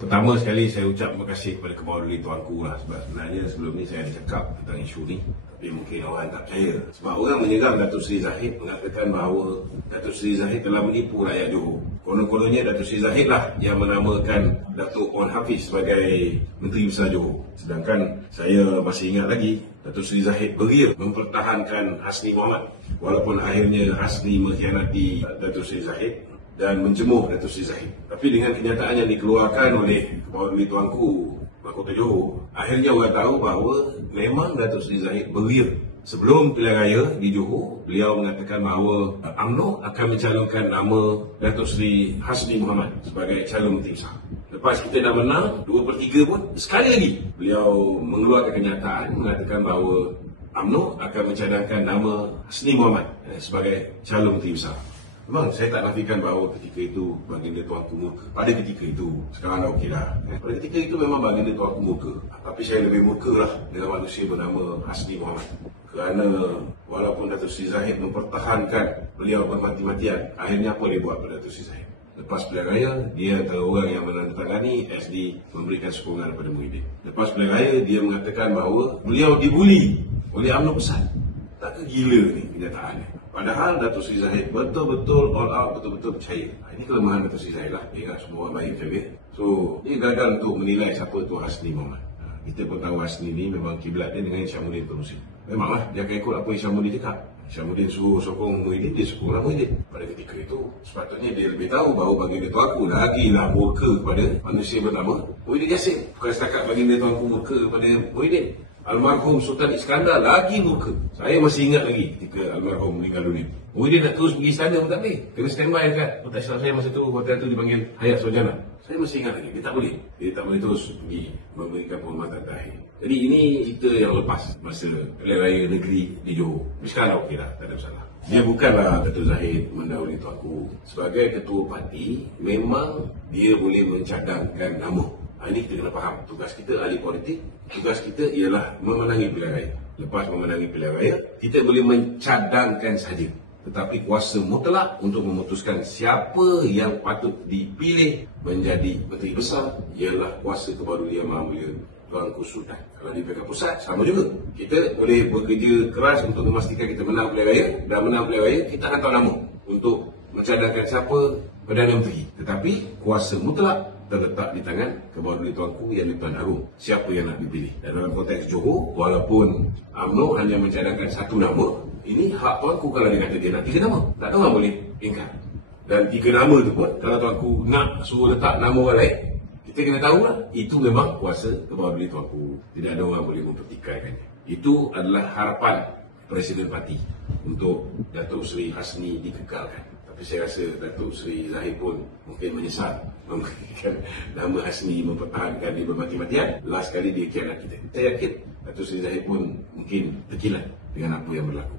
Pertama sekali saya ucap terima kasih kepada Kebawah Tuanku lah, sebab sebenarnya sebelum ni saya ada cakap tentang isu ni, tapi mungkin orang tak percaya. Sebab orang menyerang Datuk Seri Zahid mengatakan bahawa Datuk Seri Zahid telah menipu rakyat Johor. Konon-kononnya Datuk Seri Zahid lah yang menamakan Datuk Wan Hafiz sebagai Menteri Besar Johor. Sedangkan saya masih ingat lagi Datuk Seri Zahid beria mempertahankan Hasni Mohamad, walaupun akhirnya Hasni mengkhianati Datuk Seri Zahid dan menjemuh Datuk Seri Zahid. Tapi dengan kenyataan yang dikeluarkan oleh Kebawah Tuanku Mahkota Johor, akhirnya orang tahu bahawa memang Datuk Seri Zahid beria. Sebelum pilihan raya di Johor, beliau mengatakan bahawa UMNO akan mencalonkan nama Datuk Seri Hasni Mohamad sebagai calon Menteri Besar. Lepas kita dah menang 2/3 pun, sekali lagi beliau mengeluarkan kenyataan mengatakan bahawa UMNO akan mencadangkan nama Hasni Mohamad sebagai calon Menteri Besar. Memang saya tak nafikan bahawa ketika itu baginda Tuanku murka. Pada ketika itu, sekarang dah okey dah. Pada ketika itu memang baginda Tuanku murka. Tapi saya lebih murka lah dengan manusia bernama Hasni Mohamad. Kerana walaupun Datuk Seri Zahid mempertahankan beliau bermati-matian, akhirnya apa dia buat pada Datuk Seri Zahid? Lepas pilihan raya, dia antara orang yang menandatangani SD memberikan sokongan kepada Muhyiddin. Lepas pilihan raya, dia mengatakan bahawa beliau dibuli oleh UMNO Pusat. Tak ke gila ni kenyataannya. Padahal Datuk Seri Zahid betul-betul all out, betul-betul percaya. Ini kelemahan Datuk Seri Zahid lah. Dia ingat semua orang baik macam dia. So, dia gagal untuk menilai siapa tu Hasni Mohamad. Kita pun tahu Hasni ni memang kiblat dia dengan Syamuddin Tunusi. Memanglah dia akan ikut apa yang Syamuddin cakap. Syamuddin suruh sokong Muhyiddin, dia sokonglah Muhyiddin. Pada ketika itu, sepatutnya dia lebih tahu bahawa baginda Tuanku lagilah murka kepada manusia bernama Muhyiddin Yassin. Bukan setakat baginda Tuanku murka kepada Muhyiddin. Almarhum Sultan Iskandar lagi murka. Saya masih ingat lagi ketika almarhum meninggal dunia. Muhyiddin nak terus pergi istana pun tak boleh. Kena standby dekat hotel saya masa tu, hotel tu dipanggil Hayat Sojana. Saya masih ingat lagi, dia tak boleh. Dia tak boleh terus pergi memberikan penghormatan terakhir. Jadi ini cerita yang lepas masa pilihan raya negeri di Johor. Sekarang okey dah, tak ada masalah. Dia bukanlah Datuk Zahid mendahului Tuanku. Sebagai ketua parti, memang dia boleh mencadangkan nama. Ini kita kena faham. Tugas kita ahli politik, tugas kita ialah memenangi pilihan raya. Lepas memenangi pilihan raya, kita boleh mencadangkan saja. Tetapi kuasa mutlak untuk memutuskan siapa yang patut dipilih menjadi Menteri Besar ialah kuasa Kebawah Yang Maha Mulia Tuanku Sultan. Kalau di pihak pusat, sama juga. Kita boleh bekerja keras untuk memastikan kita menang pilihan raya. Dan menang pilihan raya, kita hantar nama untuk mencadangkan siapa Perdana Menteri. Tetapi kuasa mutlak terletak di tangan Kebawah Tuanku yang di-Tuan Agong. Siapa yang nak dipilih? Dan dalam konteks Johor, walaupun UMNO hanya mencadangkan satu nama, ini hak Tuanku kalau dia kata dia nak 3 nama. Tak ada orang boleh ingkar. Dan 3 nama tu pun, kalau Tuanku nak suruh letak nama orang lain, kita kena tahulah, itu memang kuasa Kebawah Tuanku. Tidak ada orang boleh mempertikaikannya. Itu adalah harapan Presiden Parti untuk Datuk Seri Hasni dikekalkan. Tapi saya rasa Datuk Seri Zahid pun mungkin menyesal memberikan nama Hasni mempertahankan dia bermati-matian. Last kali dia khianat kita. Saya yakin Datuk Seri Zahid pun mungkin terkilat dengan apa yang berlaku.